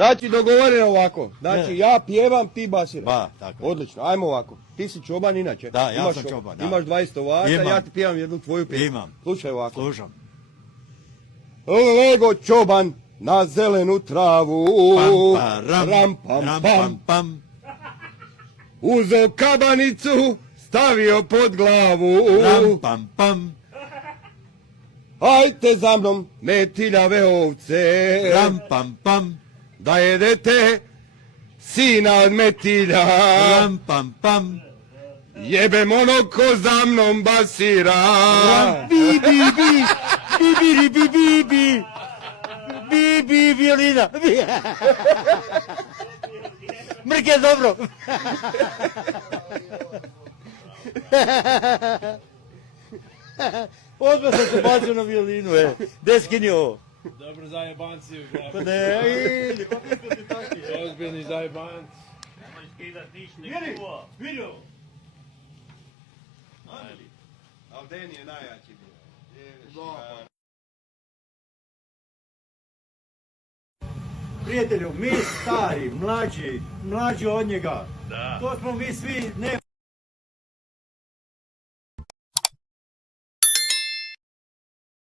Znači, dogovoreno ovako. Znači, ja pjevam, ti basiraš. Ba, tako. Odlično, ajmo ovako. Ti si čoban inače. Da, ja sam čoban, da. Imaš 20 ovaca, Imam. ja ti pjevam jednu tvoju pjesmu. Imam. Slušaj ovako. Slušam. Lego čoban na zelenu travu. Ram, pam, pam. Uzo kabanicu, stavio pod glavu. Ram, pam, pam. Ajte za mnom, metiljave ovce. Ram, pam, pam. Da jedete sina od metilja. Ram, pam, pam. Jebem onog ko za mnom basira. Ram, bi, bi, bi. Bi, bi, bi, bi, bi. Bi, bi, violina. Mrke, dobro. Odmah sam se bacio na violinu, Gde skini ovo? Dobro zajebanciju, Pa ne, idi. ozbiljni zajebanci. Nemoj skidat niš, ne kuva. Vidio. Ali Den je najjači bio. Prijatelju, mi stari, mlađi od njega. Da. To smo mi svi, ne